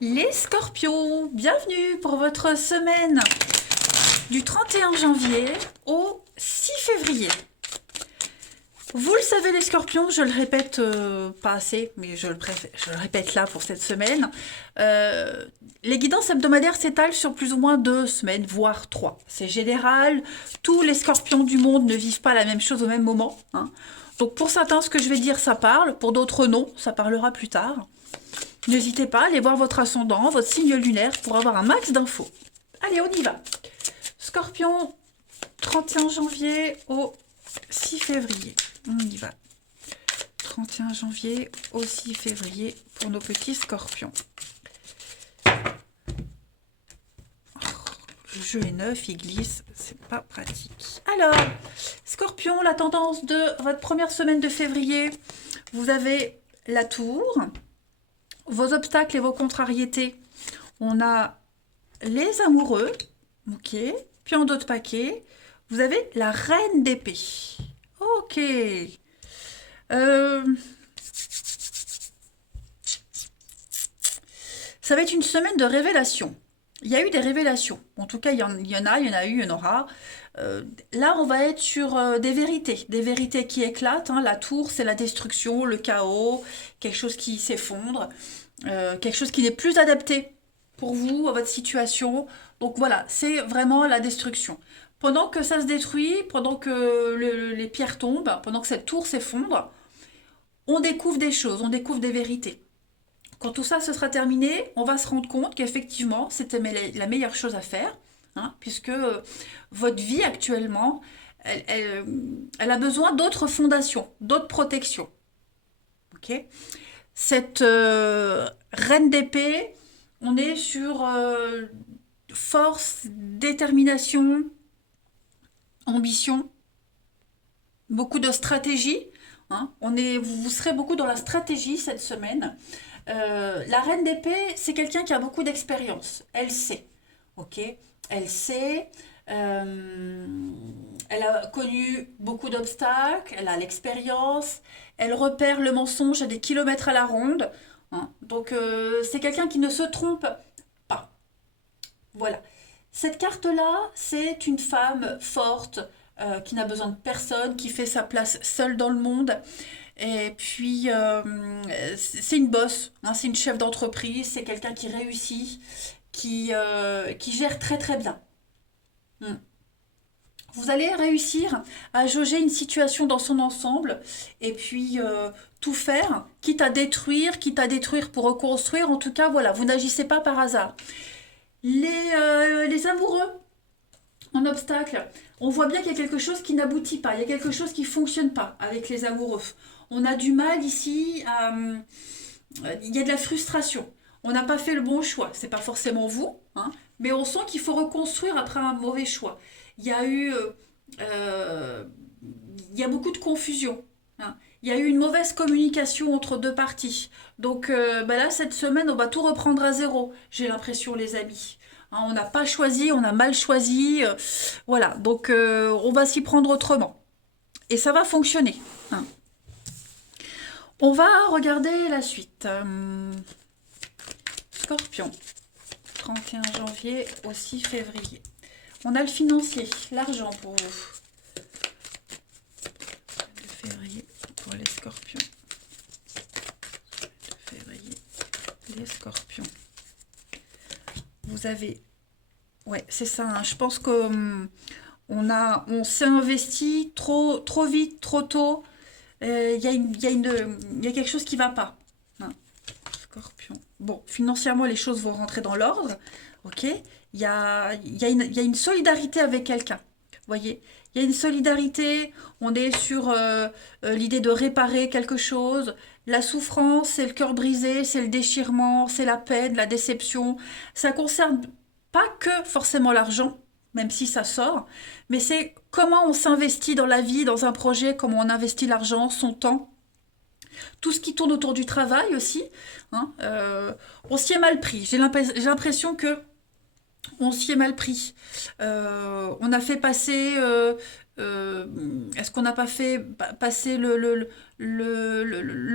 Les scorpions, bienvenue pour votre semaine du 31 janvier au 6 février. Vous le savez les scorpions, je le répète pas assez, mais je le répète là pour cette semaine. Les guidances hebdomadaires s'étalent sur plus ou moins 2 semaines, voire 3. C'est général, tous les scorpions du monde ne vivent pas la même chose au même moment, hein. Donc pour certains, ce que je vais dire, ça parle, pour d'autres non, ça parlera plus tard. N'hésitez pas à aller voir votre ascendant, votre signe lunaire pour avoir un max d'infos. Allez, on y va. Scorpion, 31 janvier au 6 février. On y va. 31 janvier au 6 février pour nos petits scorpions. Le jeu est neuf, il glisse, c'est pas pratique. Alors, scorpion, la tendance de votre première semaine de février, vous avez la tour, vos obstacles et vos contrariétés. On a les amoureux, ok. Puis en d'autres paquets, vous avez la reine d'épée. Ok. Ça va être une semaine de révélation. Il y a eu des révélations. En tout cas, il y en a eu, il y en aura. Là, on va être sur des vérités qui éclatent, hein. La tour, c'est la destruction, le chaos, quelque chose qui s'effondre, quelque chose qui n'est plus adapté pour vous, à votre situation. Donc voilà, c'est vraiment la destruction. Pendant que ça se détruit, pendant que les pierres tombent, pendant que cette tour s'effondre, on découvre des choses, on découvre des vérités. Quand tout ça se sera terminé, on va se rendre compte qu'effectivement, c'était la meilleure chose à faire, hein, puisque votre vie actuellement, elle a besoin d'autres fondations, d'autres protections. Ok. Cette reine d'épée, on est sur force, détermination, ambition, beaucoup de stratégie, hein. Vous serez beaucoup dans la stratégie cette semaine. La reine d'épée, c'est quelqu'un qui a beaucoup d'expérience. Elle sait, ok. Elle sait. Elle a connu beaucoup d'obstacles. Elle a l'expérience. Elle repère le mensonge à des kilomètres à la ronde, hein. Donc c'est quelqu'un qui ne se trompe pas. Voilà. Cette carte-là, c'est une femme forte, qui n'a besoin de personne, qui fait sa place seule dans le monde. Et puis, c'est une boss, hein, c'est une chef d'entreprise, c'est quelqu'un qui réussit, qui gère très très bien. Hmm. Vous allez réussir à jauger une situation dans son ensemble et puis tout faire, quitte à détruire pour reconstruire. En tout cas, voilà, vous n'agissez pas par hasard. Les amoureux en obstacle, on voit bien qu'il y a quelque chose qui n'aboutit pas, il y a quelque chose qui ne fonctionne pas avec les amoureux. On a du mal ici à... Il y a de la frustration. On n'a pas fait le bon choix. C'est pas forcément vous, hein, mais on sent qu'il faut reconstruire après un mauvais choix. Il y a eu... euh, il y a beaucoup de confusion, hein. Il y a eu une mauvaise communication entre deux parties. Donc bah là, cette semaine, on va tout reprendre à zéro, j'ai l'impression, les amis. Hein, on n'a pas choisi, on a mal choisi. Voilà, donc on va s'y prendre autrement. Et ça va fonctionner, hein. On va regarder la suite. Scorpion, 31 janvier au 6 février. On a le financier, l'argent pour vous. De février pour les scorpions. De février, les scorpions. Vous avez... Ouais, c'est ça, hein. Je pense que on s'est investi trop vite, trop tôt. Il y a quelque chose qui ne va pas, hein. Scorpion. Bon, financièrement, les choses vont rentrer dans l'ordre. Ok. Il y a une solidarité avec quelqu'un. Vous voyez, il y a une solidarité. On est sur l'idée de réparer quelque chose. La souffrance, c'est le cœur brisé, c'est le déchirement, c'est la peine, la déception. Ça concerne pas que forcément l'argent, même si ça sort, mais c'est comment on s'investit dans la vie, dans un projet, comment on investit l'argent, son temps, tout ce qui tourne autour du travail aussi, hein. On s'y est mal pris. J'ai l'impression que on s'y est mal pris. On a fait passer Euh, Est-ce qu'on n'a pas fait passer le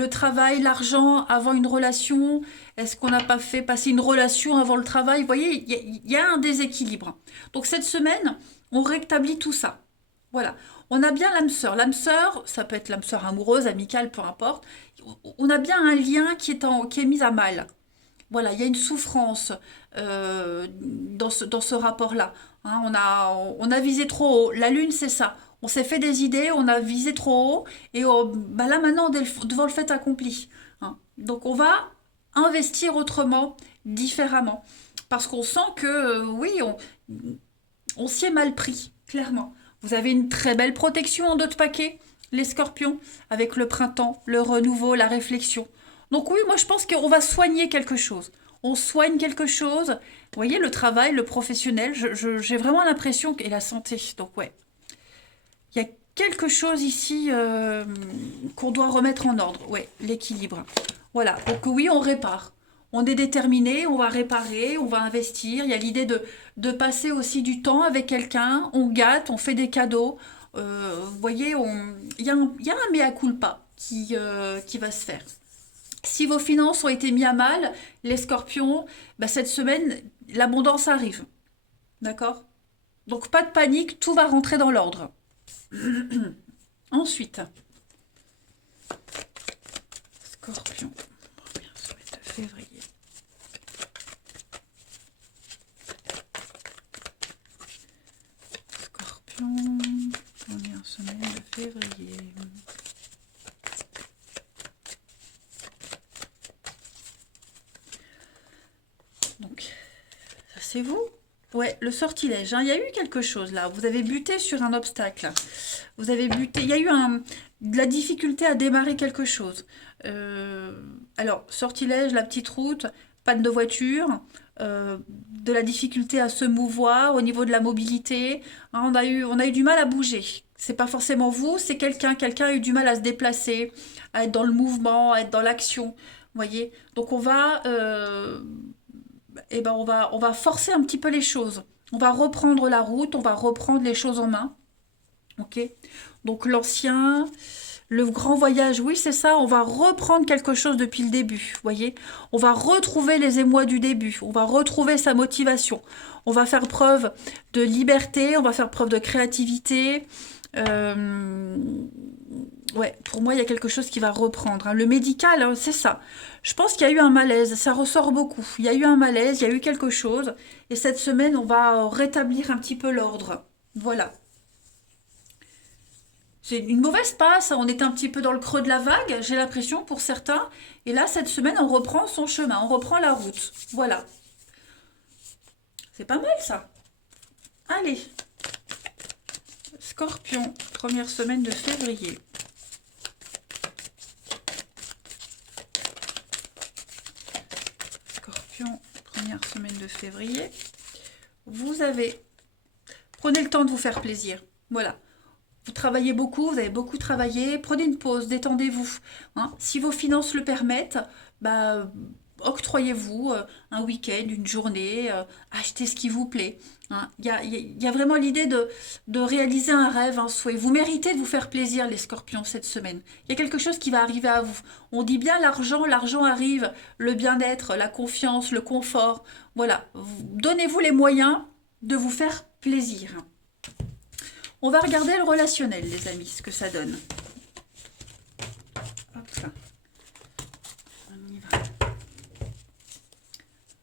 travail, l'argent avant une relation? Est-ce qu'on n'a pas fait passer une relation avant le travail? Vous voyez, il y a un déséquilibre. Donc cette semaine, on rétablit tout ça. Voilà. On a bien l'âme sœur. L'âme sœur, ça peut être l'âme sœur amoureuse, amicale, peu importe. On a bien un lien qui est mis à mal. Voilà, il y a une souffrance dans ce rapport-là. Hein, on a visé trop haut. La lune, c'est ça. On s'est fait des idées, on a visé trop haut, et bah là maintenant, on est devant le fait accompli. Hein. Donc on va investir autrement, différemment. Parce qu'on sent que, oui, on s'y est mal pris, clairement. Vous avez une très belle protection en d'autres paquets, les scorpions, avec le printemps, le renouveau, la réflexion. Donc oui, moi je pense qu'on va soigner quelque chose. On soigne quelque chose. Vous voyez, le travail, le professionnel, j'ai vraiment l'impression et la santé. Donc ouais, il y a quelque chose ici qu'on doit remettre en ordre. Ouais, l'équilibre. Voilà, donc oui, on répare. On est déterminé, on va réparer, on va investir. Il y a l'idée de passer aussi du temps avec quelqu'un. On gâte, on fait des cadeaux. Vous voyez, il y a un mea culpa qui va se faire. Si vos finances ont été mises à mal, les scorpions, bah, cette semaine, l'abondance arrive. D'accord? Donc pas de panique, tout va rentrer dans l'ordre. Ensuite, Scorpion, première semaine de février. Scorpion, première semaine de février. Donc, ça c'est vous? Ouais, le sortilège. Hein. Il y a eu quelque chose là. Vous avez buté sur un obstacle. Vous avez buté. Il y a eu de la difficulté à démarrer quelque chose. Alors, sortilège, la petite route, panne de voiture, de la difficulté à se mouvoir au niveau de la mobilité. Hein, on a eu du mal à bouger. C'est pas forcément vous, c'est quelqu'un. Quelqu'un a eu du mal à se déplacer, à être dans le mouvement, à être dans l'action. Vous voyez? Donc eh ben on va forcer un petit peu les choses. On va reprendre la route, on va reprendre les choses en main. Ok? Donc l'ancien, le grand voyage, oui, c'est ça. On va reprendre quelque chose depuis le début. Vous voyez? On va retrouver les émois du début. On va retrouver sa motivation. On va faire preuve de liberté. On va faire preuve de créativité. Euh, Ouais, pour moi, il y a quelque chose qui va reprendre. Hein. Le médical, hein, c'est ça. Je pense qu'il y a eu un malaise. Ça ressort beaucoup. Il y a eu un malaise, il y a eu quelque chose. Et cette semaine, on va rétablir un petit peu l'ordre. Voilà. C'est une mauvaise passe. On était un petit peu dans le creux de la vague, j'ai l'impression, pour certains. Et là, cette semaine, on reprend son chemin. On reprend la route. Voilà. C'est pas mal, ça. Allez. Scorpion, première semaine de février. Scorpion, première semaine de février. Vous avez... Prenez le temps de vous faire plaisir. Voilà. Vous travaillez beaucoup, vous avez beaucoup travaillé. Prenez une pause, détendez-vous. Hein. Si vos finances le permettent, bah, octroyez-vous un week-end, une journée, achetez ce qui vous plaît. Hein. Il y a vraiment l'idée de réaliser un rêve, un souhait. Vous méritez de vous faire plaisir, les scorpions, cette semaine. Il y a quelque chose qui va arriver à vous. On dit bien l'argent, l'argent arrive, le bien-être, la confiance, le confort. Voilà. Donnez-vous les moyens de vous faire plaisir. On va regarder le relationnel, les amis, ce que ça donne. Hop là. On y va.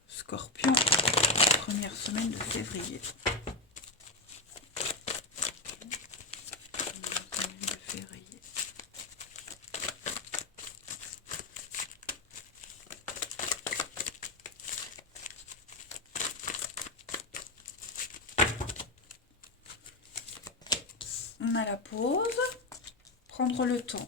Scorpion, première semaine de février. Première semaine de février. On a la pause. Prendre le temps.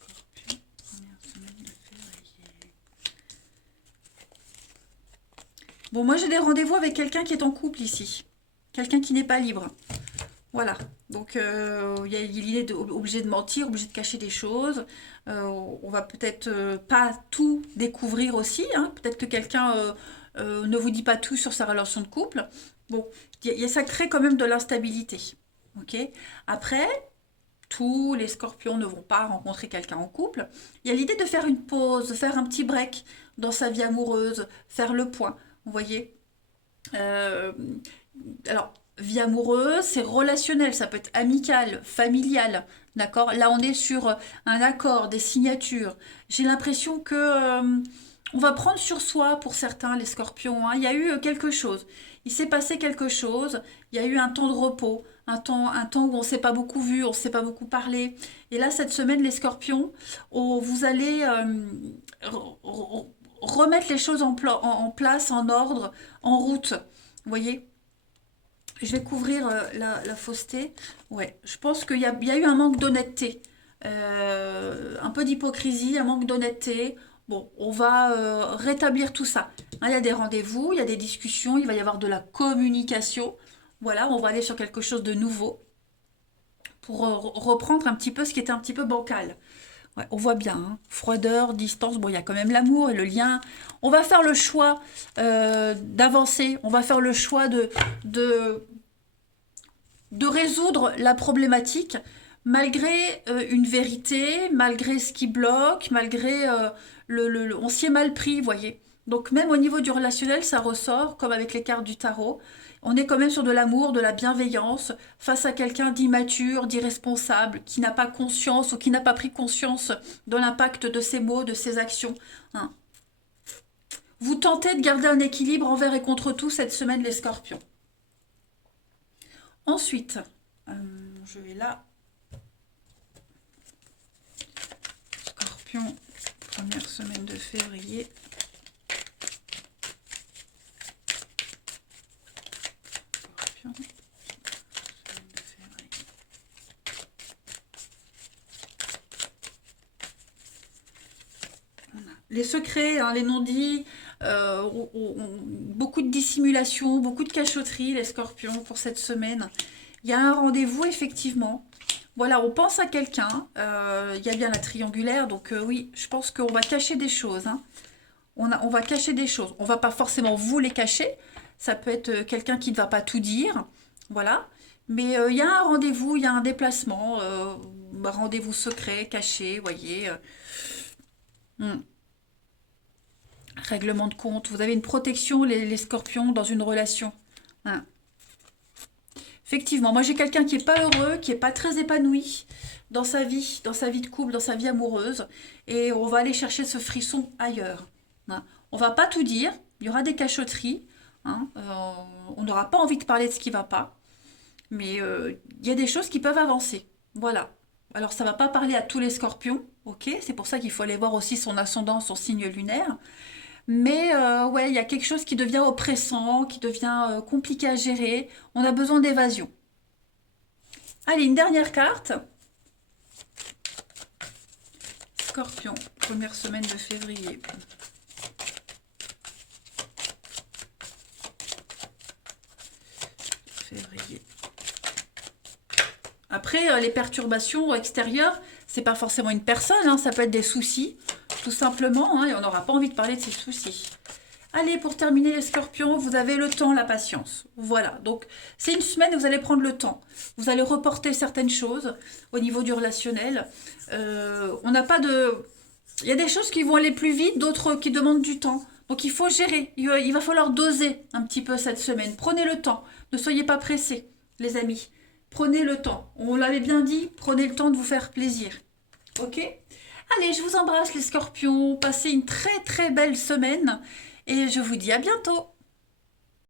Scorpion, première semaine de février. Bon, moi j'ai des rendez-vous avec quelqu'un qui est en couple ici. Quelqu'un qui n'est pas libre. Voilà. Donc, il y a l'idée obligé de mentir, obligé de cacher des choses. On va peut-être pas tout découvrir aussi, hein. Peut-être que quelqu'un ne vous dit pas tout sur sa relation de couple. Bon, ça crée quand même de l'instabilité. Ok. Après, tous les scorpions ne vont pas rencontrer quelqu'un en couple. Il y a l'idée de faire une pause, de faire un petit break dans sa vie amoureuse, faire le point. Vous voyez. Euh, alors, vie amoureuse, c'est relationnel, ça peut être amical, familial, d'accord? Là, on est sur un accord, des signatures. J'ai l'impression que on va prendre sur soi pour certains, les scorpions, hein. Il y a eu quelque chose. Il s'est passé quelque chose. Il y a eu un temps de repos, un temps où on ne s'est pas beaucoup vu, on ne s'est pas beaucoup parlé. Et là, cette semaine, les scorpions, vous allez remettre les choses en place, en ordre, en route. Vous voyez? Je vais couvrir la fausseté. Ouais, je pense qu'il y a eu un manque d'honnêteté. Un peu d'hypocrisie, un manque d'honnêteté. Bon, on va rétablir tout ça. Hein, il y a des rendez-vous, il y a des discussions, il va y avoir de la communication. Voilà, on va aller sur quelque chose de nouveau pour reprendre un petit peu ce qui était un petit peu bancal. Ouais, on voit bien, hein. Froideur, distance, bon, il y a quand même l'amour et le lien. On va faire le choix d'avancer, on va faire le choix de, de résoudre la problématique malgré une vérité, malgré ce qui bloque, malgré on s'y est mal pris, vous voyez. Donc même au niveau du relationnel, ça ressort, comme avec les cartes du tarot. On est quand même sur de l'amour, de la bienveillance, face à quelqu'un d'immature, d'irresponsable, qui n'a pas conscience ou qui n'a pas pris conscience de l'impact de ses mots, de ses actions, hein. Vous tentez de garder un équilibre envers et contre tout cette semaine, les scorpions. Ensuite, je vais là. Scorpion, première semaine de février. Scorpion, semaine de février. Voilà. Les secrets, hein, les non-dits, beaucoup de dissimulation, beaucoup de cachotterie, les scorpions, pour cette semaine. Il y a un rendez-vous, effectivement. Voilà, on pense à quelqu'un. Il y a bien la triangulaire, donc oui, je pense qu'on va cacher des choses, hein. On va cacher des choses. On va pas forcément vous les cacher. Ça peut être quelqu'un qui ne va pas tout dire. Voilà. Mais il y a un rendez-vous, il y a un déplacement. Rendez-vous secret, caché, vous voyez. Hmm. Règlement de compte. Vous avez une protection, les scorpions, dans une relation. Hein. Effectivement, moi j'ai quelqu'un qui est pas heureux, qui est pas très épanoui dans sa vie de couple, dans sa vie amoureuse, et on va aller chercher ce frisson ailleurs, hein. On va pas tout dire, il y aura des cachotteries, hein, on n'aura pas envie de parler de ce qui va pas, mais il y a des choses qui peuvent avancer. Voilà. Alors ça va pas parler à tous les scorpions, ok? C'est pour ça qu'il faut aller voir aussi son ascendant, son signe lunaire. Mais ouais, il y a quelque chose qui devient oppressant, qui devient compliqué à gérer. On a besoin d'évasion. Allez, une dernière carte. Scorpion, première semaine de février. Février. Après, les perturbations extérieures, c'est pas forcément une personne, hein, ça peut être des soucis, tout simplement, hein, et on n'aura pas envie de parler de ces soucis. Allez, pour terminer les scorpions, vous avez le temps, la patience. Voilà, donc c'est une semaine où vous allez prendre le temps. Vous allez reporter certaines choses au niveau du relationnel. On n'a pas de... Il y a des choses qui vont aller plus vite, d'autres qui demandent du temps. Donc il faut gérer, il va falloir doser un petit peu cette semaine. Prenez le temps, ne soyez pas pressés, les amis. Prenez le temps. On l'avait bien dit, prenez le temps de vous faire plaisir. Ok? Allez, je vous embrasse les scorpions. Passez une très très belle semaine et je vous dis à bientôt.